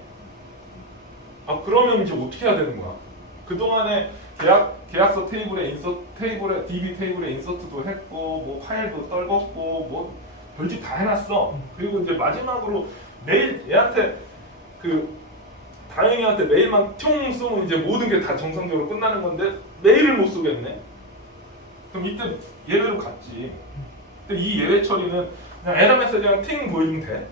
아 그러면 이제 어떻게 해야 되는 거야? 그 동안에 계약서 테이블에 DB 테이블에 인서트도 했고 뭐 파일도 떨궜고 뭐 별짓 다 해놨어. 그리고 이제 마지막으로 메일 얘한테 다영이한테 메일만 퉁 쏘면 이제 모든 게 다 정상적으로 끝나는 건데 메일을 못 쏘겠네. 그럼 이때 예외로 갔지. 근데 이 예외 처리는 그냥 에러 메시지랑 팅 보이면 돼.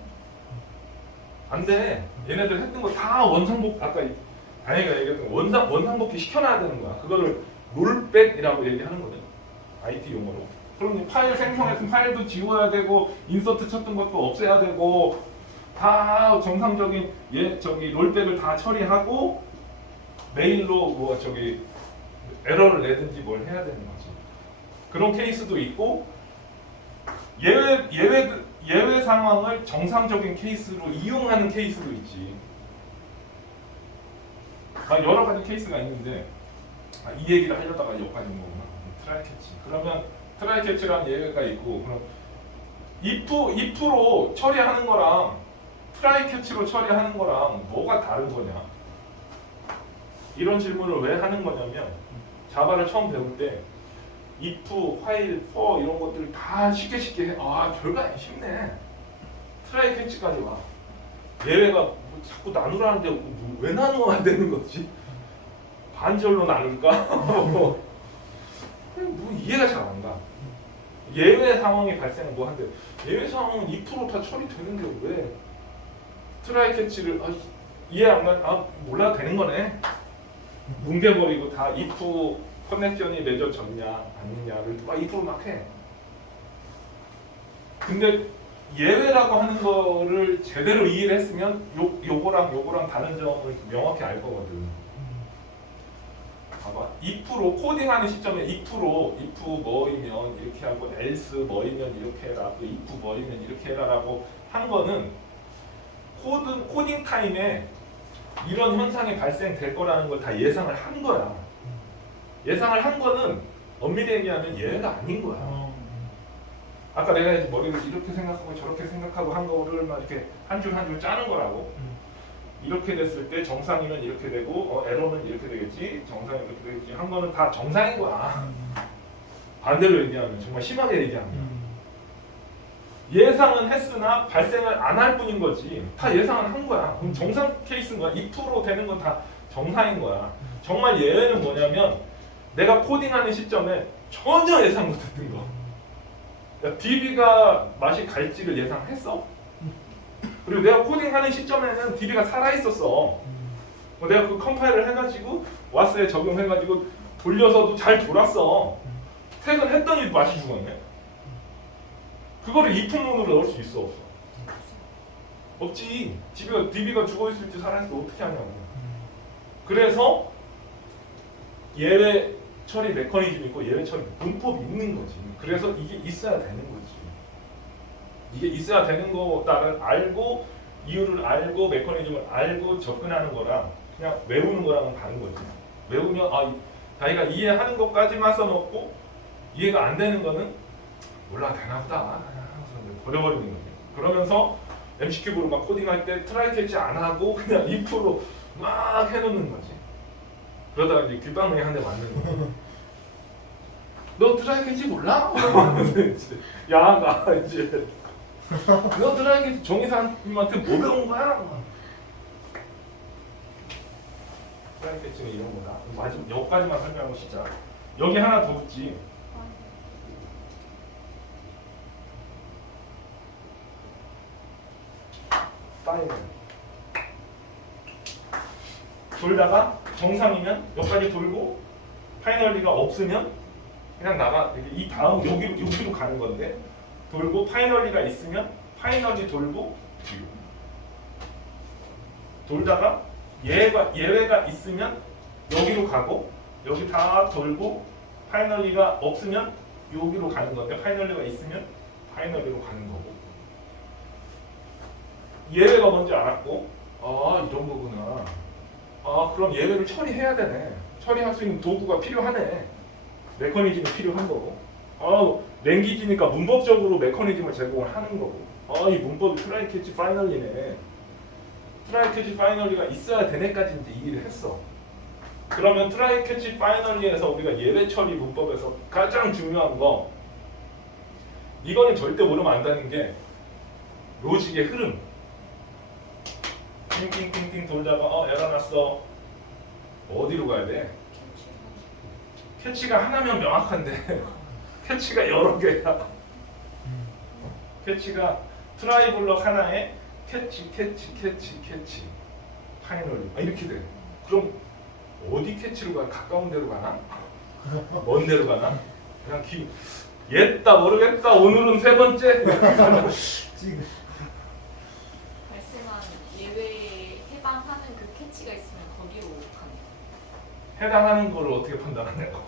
안 돼. 얘네들 했던 거 다 원상복 아까 다영이가 얘기했던 거 원상복귀 시켜놔야 되는 거야. 그거를 롤백이라고 얘기하는 거든. IT 용어로. 그럼 파일 생성했던 파일도 지워야 되고 인서트 쳤던 것도 없애야 되고 다 정상적인 롤백을 다 처리하고 메일로 에러를 내든지 뭘 해야 되는 거지. 그런 케이스도 있고 예외 상황을 정상적인 케이스로 이용하는 케이스도 있지. 여러 가지 케이스가 있는데 이 얘기를 하려다가 여기까지 온 거구나. 트라이 캐치. 그러면 트라이 캐치라는 예외가 있고 그럼 if로 처리하는 거랑 트라이 캐치로 처리하는 거랑 뭐가 다른 거냐? 이런 질문을 왜 하는 거냐면 자바를 처음 배울 때 if, while, for 이런 것들을 다 쉽게 해. 아 별거 아니야 쉽네. 트라이 캐치까지 와. 예외가 뭐 자꾸 나누라는데 왜 나누어야 되는 거지? 반절로 나눌까? 뭐 이해가 잘 안 가. 예외 상황이 발생은 뭐 한데 예외 상황은 2% 다 처리되는데 왜 트라이 캐치를 이해 안 가? 몰라도 되는 거네. 뭉개버리고 다 if 커넥션이 맺어졌냐 아니냐를 2% 막 해. 근데 예외라고 하는 거를 제대로 이해를 했으면 요거랑 다른 점을 명확히 알 거거든. 봐봐. if로 코딩하는 시점에 if로 if 뭐이면 이렇게 하고 else 뭐이면 이렇게 해라 또 if 뭐이면 이렇게 해라라고 한 거는 코딩 타임에 이런 현상이 발생될 거라는 걸 다 예상을 한 거야. 예상을 한 거는 엄밀히 얘기하면 예외가 아닌 거야. 아까 내가 이제 머리를 이렇게 생각하고 저렇게 생각하고 한 거를 막 이렇게 한 줄 한 줄 짜는 거라고. 이렇게 됐을 때 정상이면 이렇게 되고 에러는 이렇게 되겠지 정상이면 이렇게 되겠지 한 거는 다 정상인 거야. 반대로 얘기하면 정말 심하게 얘기하면 예상은 했으나 발생을 안 할 뿐인 거지. 다 예상은 한 거야. 그럼 정상 케이스인 거야. 2% 되는 건 다 정상인 거야. 정말 예외는 뭐냐면 내가 코딩하는 시점에 전혀 예상 못했던 거. 그러니까 DB가 맛이 갈지를 예상했어? 그리고 내가 코딩하는 시점에는 DB가 살아있었어. 내가 그 컴파일을 해가지고 와스에 적용해가지고 돌려서도 잘 돌았어. 퇴근했더니 맛이 죽었네. 그거를 if문으로 넣을 수 있어 없어? 없지. DB가 죽어있을지 살아있을지 어떻게 하냐고. 그래서 예외 처리 메커니즘이 있고 예외 처리 문법이 있는 거지. 그래서 이게 있어야 되는 거지. 이게 있어야 되는 거를 알고 이유를 알고 메커니즘을 알고 접근하는 거랑 그냥 외우는 거랑은 다른 거지. 외우면 자기가 이해하는 것까지만 써놓고 이해가 안 되는 거는 몰라 되나 보다 버려버리는 거지. 그러면서 MC큐브로 막 코딩할 때 트라이 캐치 안 하고 그냥 if로 막 해놓는 거지. 그러다가 이제 귓방망이 한 대 맞는 거야. 너 트라이 캐치 몰라? 야, 나 이제 너 트라이 캐치 정의사님한테 뭐 배운 거야? 트라이 캐치는 이런 거다. 마지막 여기까지만 설명하고 시작. 여기 하나 더 붙지. 파이널. 돌다가 정상이면 여기까지 돌고 파이널리가 없으면 그냥 나가. 이 다음 여기로 가는 건데 돌고 파이널리가 있으면 파이널리 돌고 뒤로. 돌다가 예외가 있으면 여기로 가고 여기 다 돌고 파이널리가 없으면 여기로 가는 건데 파이널리가 있으면 파이널리로 가는 거고. 예외가 뭔지 알았고 아 이런 거구나. 아 그럼 예외를 처리해야 되네. 처리할 수 있는 도구가 필요하네. 메커니즘이 필요한 거고. 아 랭귀지니까 문법적으로 메커니즘을 제공을 하는 거고. 아 이 문법이 트라이 캐치 파이널리네. 트라이 캐치 파이널리가 있어야 되네까지 이제 이해를 했어. 그러면 트라이 캐치 파이널리에서 우리가 예외 처리 문법에서 가장 중요한 거 이거는 절대 모르면 안 되는 게 로직의 흐름. 띵띵띵띵 돌다가 에러 났어. 어디로 가야 돼? 캐치가 하나면 명확한데 캐치가 여러 개야. 캐치가 트라이 블럭 하나에 캐치 파이널리 이렇게 돼. 그럼 어디 캐치로 가? 가까운 데로 가나? 먼 데로 가나? 그냥 옛다 모르겠다. 오늘은 세 번째. 지금 발생한 예외에 해당하는 그 캐치가 있으면 거기로 가네요. 해당하는 거를 어떻게 판단하냐고.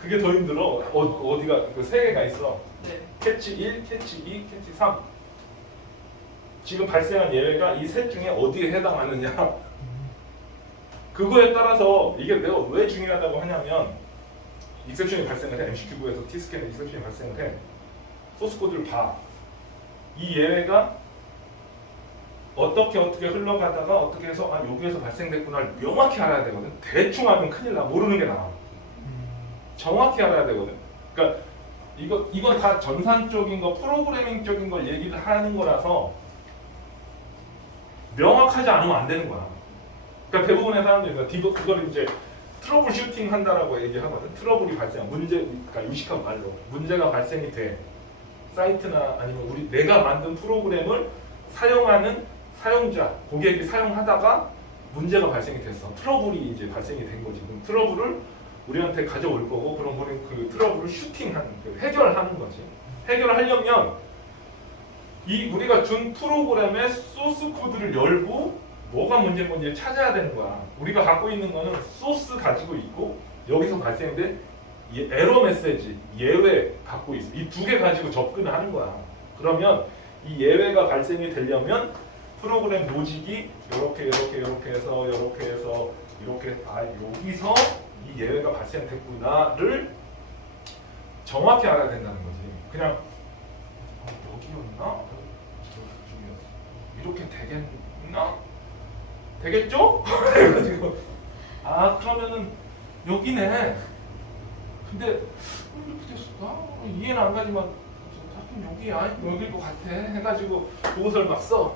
그게 더 힘들어. 어디가 그 세 개가 있어. 네. 캐치 1, 캐치 2, 캐치 3. 지금 발생한 예외가 이 셋 중에 어디에 해당하느냐. 그거에 따라서 이게 내가 왜 중요하다고 하냐면 익셉션이 발생을 해. MCQ부에서 T스캔에 익셉션이 발생을 해. 소스 코드를 봐. 이 예외가 어떻게 흘러가다가 어떻게 해서 여기에서 발생됐구나를 명확히 알아야 되거든. 대충 하면 큰일 나. 모르는 게 나아. 정확히 알아야 되거든. 그러니까 이건 다 전산적인 거, 프로그래밍적인 걸 얘기를 하는 거라서 명확하지 않으면 안 되는 거야. 그러니까 대부분의 사람들이 그걸 이제 트러블 슈팅 한다라고 얘기하거든. 트러블이 발생, 그러니까 유식한 말로 문제가 발생이 돼. 사이트나 아니면 내가 만든 프로그램을 사용하는 사용자, 고객이 사용하다가 문제가 발생이 됐어. 트러블이 이제 발생이 된 거지. 그럼 트러블을 우리한테 가져올 거고, 그럼 우리는 그 트러블을 슈팅하는, 해결하는 거지. 해결을 하려면 우리가 준 프로그램의 소스 코드를 열고 뭐가 문제인지 찾아야 되는 거야. 우리가 갖고 있는 거는 소스 가지고 있고 여기서 발생된 에러 메시지, 예외 갖고 있어. 이 두 개 가지고 접근을 하는 거야. 그러면 이 예외가 발생이 되려면 프로그램 로직이 이렇게 해서 이렇게 여기서 이 예외가 발생됐구나를 정확히 알아야 된다는 거지. 그냥 여기였나? 이렇게 되겠나? 되겠죠? 그래가지고 그러면은 여기네. 근데 이렇게 됐을까? 이해는 안 가지만 여기야, 여길 것 같아 해가지고 그것을 막 써.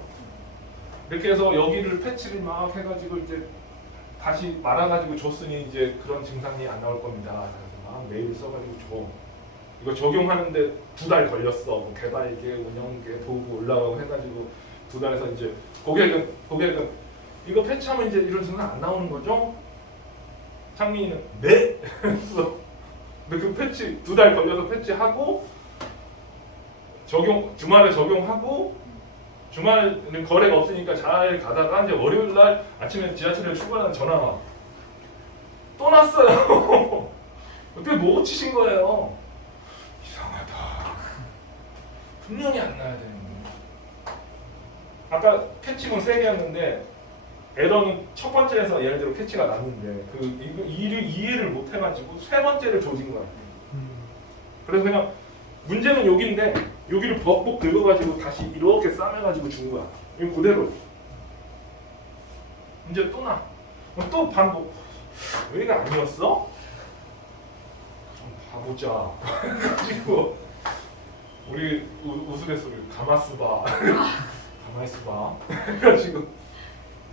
이렇게 해서 여기를 패치를 막 해가지고 이제 다시 말아가지고 줬으니 이제 그런 증상이 안 나올 겁니다. 그래서 막 메일 써가지고 줘. 이거 적용하는데 2달 걸렸어. 뭐 개발계, 운영계, 도구 올라가고 해가지고 2달에서 이제 고객은 이거 패치하면 이제 이런 증상 안 나오는 거죠? 창민이는 네. 그래서 근데 그 패치 2달 걸려서 패치하고 주말에 적용하고 주말은 거래가 없으니까 잘 가다가 이제 월요일 날 아침에 지하철에 출발하는 전화가 또 났어요. 어떻게 뭐 치신 거예요? 이상하다. 분명히 안 나야 되는데. 아까 캐치문 3개였는데 에러는 첫 번째에서 예를 들어 캐치가 났는데 이해를 못 해가지고 세 번째를 조진 거야. 그래서 그냥 문제는 여기인데 여기를 벅벅 긁어가지고 다시 이렇게 싸매가지고 준 거야. 이거 그대로. 이제 또 나. 또 반복. 여기가 아니었어? 그럼 봐보자. 그래가지고 우리 우스갯소리 가마스바. 가만있어봐. 그래가지고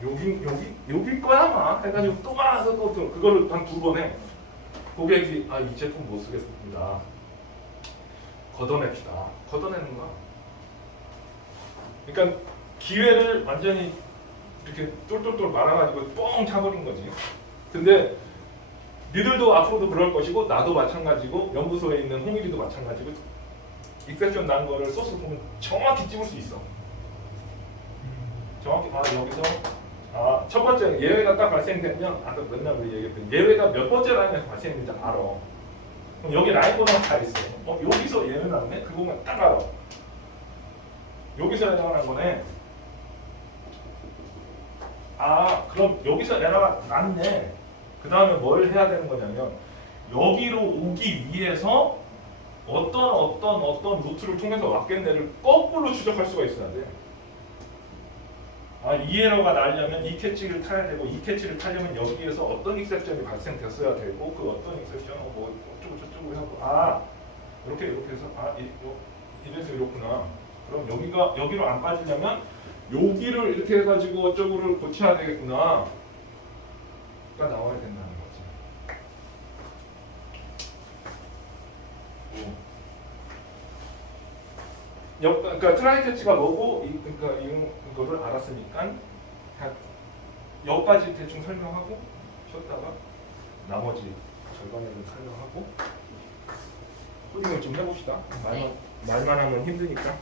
여길 거야 아마 해가지고 또 가서 또 그거를 한 2번 해. 고객이 이 제품 못 쓰겠습니다. 걷어냅시다. 걷어내는 거야. 그러니까 기회를 완전히 이렇게 똘똘똘 말아가지고 뻥 차버린 거지. 근데 니들도 앞으로도 그럴 것이고 나도 마찬가지고 연구소에 있는 홍일이도 마찬가지고 익셉션 난 거를 소스 보면 정확히 찍을 수 있어. 정확히 여기서 첫 번째 예외가 딱 발생되면 아까 맨날 우리 얘기했던 예외가 몇 번째 라인에서 발생했는지 알아. 그럼 여기 라인 번호가 다 있어. 여기서 예외 나오네? 그거만 딱 알아. 여기서 에러가 난 거네. 그럼 여기서 에러가 났네. 그 다음에 뭘 해야 되는 거냐면 여기로 오기 위해서 어떤 루트를 통해서 왔겠네를 거꾸로 추적할 수가 있어야 돼. 이 에러가 나려면 이 캐치를 타야 되고 이 캐치를 타려면 여기에서 어떤 익셉션이 발생됐어야 되고 그 어떤 익셉션은 뭐 어쩌고 저쩌고 해서 이렇게 해서 이래서 이렇구나. 그럼 여기로 안 빠지려면 여기를 이렇게 해가지고 어쩌고를 고쳐야 되겠구나. 가 나와야 된다는 거지. 그러니까 트라이 캐치가 뭐고 그러니까 이거를 알았으니까 여기까지 대충 설명하고 쉬었다가 나머지 절반을 설명하고 코딩을 좀 해봅시다. 말만 하면 힘드니까.